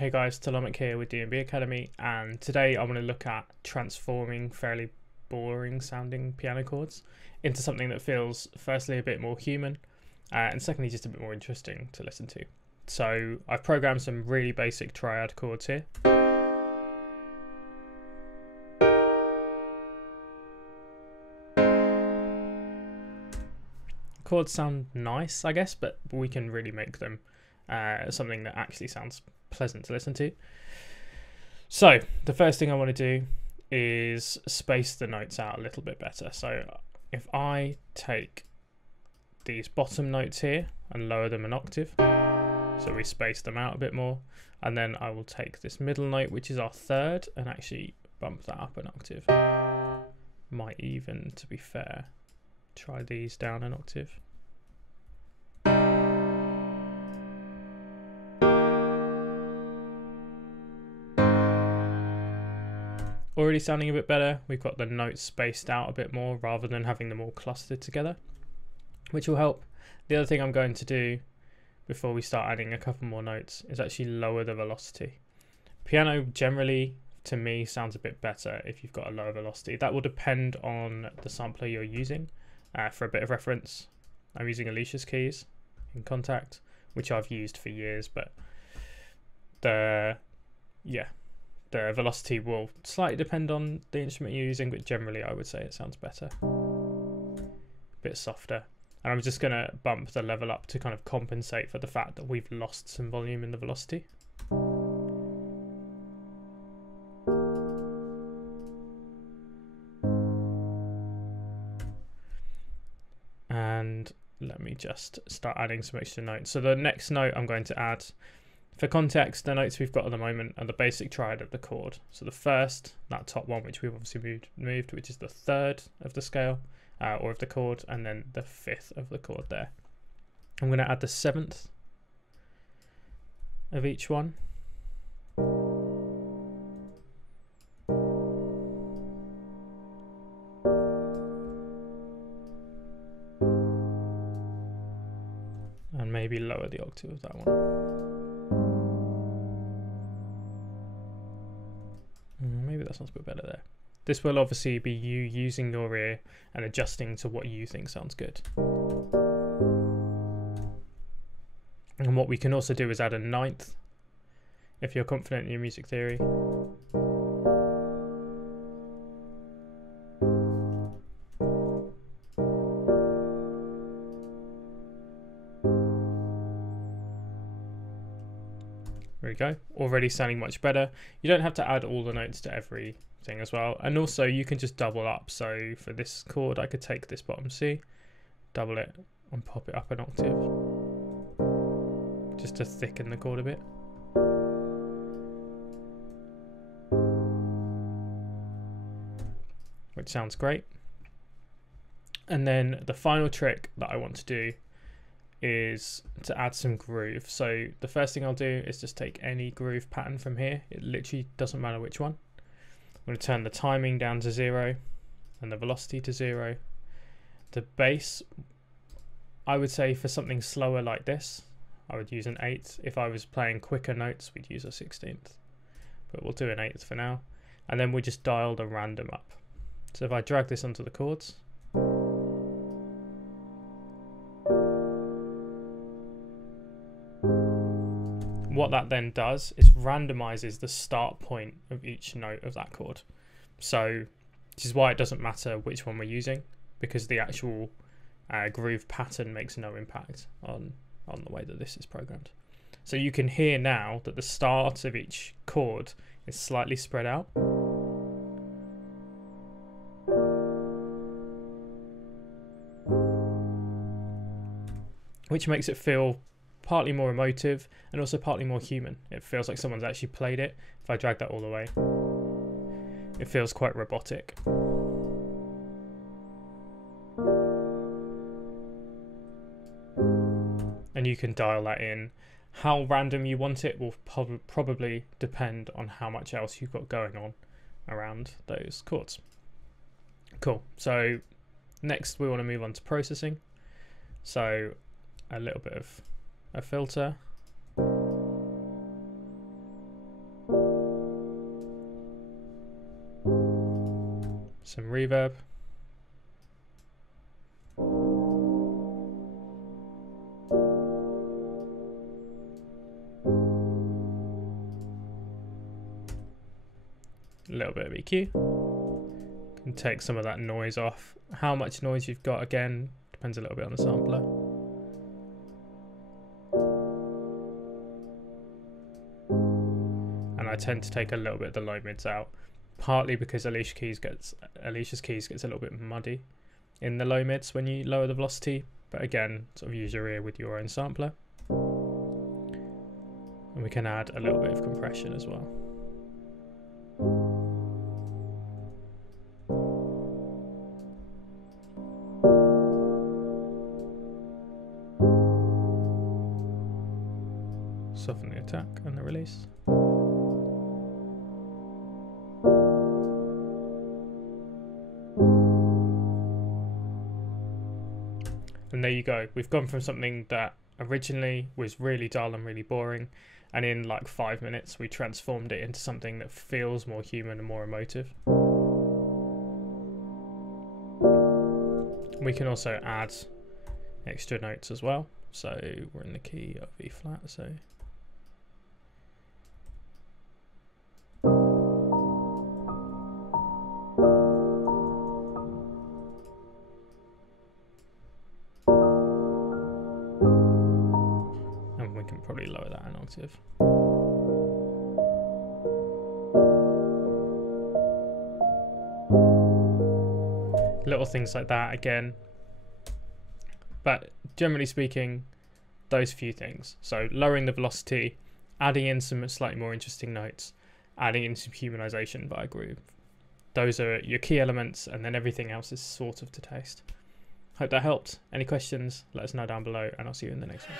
Hey guys, Talamic here with DNB Academy, and today I want to look at transforming fairly boring sounding piano chords into something that feels firstly a bit more human and secondly just a bit more interesting to listen to. So I've programmed some really basic triad chords here. Chords sound nice, I guess, but we can really make them something that actually sounds pleasant to listen to. So the first thing I want to do is space the notes out a little bit better. So if I take these bottom notes here and lower them an octave, so we space them out a bit more, and then I will take this middle note, which is our third, and actually bump that up an octave. Might even, to be fair, try these down an octave. Already sounding a bit better. We've got the notes spaced out a bit more rather than having them all clustered together, which will help. The other thing I'm going to do before we start adding a couple more notes is actually lower the velocity. Piano generally, to me, sounds a bit better if you've got a lower velocity. That will depend on the sampler you're using. For a bit of reference, I'm using Alicia's keys in Contact, which I've used for years, but the velocity will slightly depend on the instrument you're using, but generally I would say it sounds better. A bit softer. And I'm just going to bump the level up to kind of compensate for the fact that we've lost some volume in the velocity. And let me just start adding some extra notes. So the next note I'm going to add, for context, the notes we've got at the moment are the basic triad of the chord. So the first, that top one, which we've obviously moved, which is the third of the scale, or of the chord, and then the fifth of the chord there. I'm going to add the seventh of each one. And maybe lower the octave of that one. Maybe that sounds a bit better there. This will obviously be you using your ear and adjusting to what you think sounds good. And what we can also do is add a ninth, if you're confident in your music theory. There we go, already sounding much better. You don't have to add all the notes to everything as well, and also you can just double up. So for this chord I could take this bottom C, double it and pop it up an octave just to thicken the chord a bit. Which sounds great. And then the final trick that I want to do is to add some groove. So the first thing I'll do is just take any groove pattern from here. It literally doesn't matter which one. I'm going to turn the timing down to 0 and the velocity to 0. The bass, I would say for something slower like this, I would use an 8th. If I was playing quicker notes, we'd use a 16th. But we'll do an 8th for now. And then we just dial the random up. So if I drag this onto the chords, what that then does is randomizes the start point of each note of that chord. So this is why it doesn't matter which one we're using, because the actual groove pattern makes no impact on the way that this is programmed. So you can hear now that the start of each chord is slightly spread out. Which makes it feel partly more emotive and also partly more human. It feels like someone's actually played it. If I drag that all the way, it feels quite robotic. And you can dial that in. How random you want it will probably depend on how much else you've got going on around those chords. Cool. So next we want to move on to processing. So a little bit of a filter. some reverb. A little bit of EQ. Can take some of that noise off. How much noise you've got, again, depends a little bit on the sampler. And I tend to take a little bit of the low mids out, partly because Alicia's keys gets a little bit muddy in the low mids when you lower the velocity. But again, sort of use your ear with your own sampler. And we can add a little bit of compression as well. Soften the attack and the release. And there you go. We've gone from something that originally was really dull and really boring, and in like 5 minutes we transformed it into something that feels more human and more emotive. We can also add extra notes as well. So we're in the key of E flat, so and we can probably lower that an octave. Little things like that again. But generally speaking, those few things. So lowering the velocity, adding in some slightly more interesting notes, adding in some humanization via groove. Those are your key elements, and then everything else is sort of to taste. Hope that helped. Any questions, let us know down below, and I'll see you in the next one.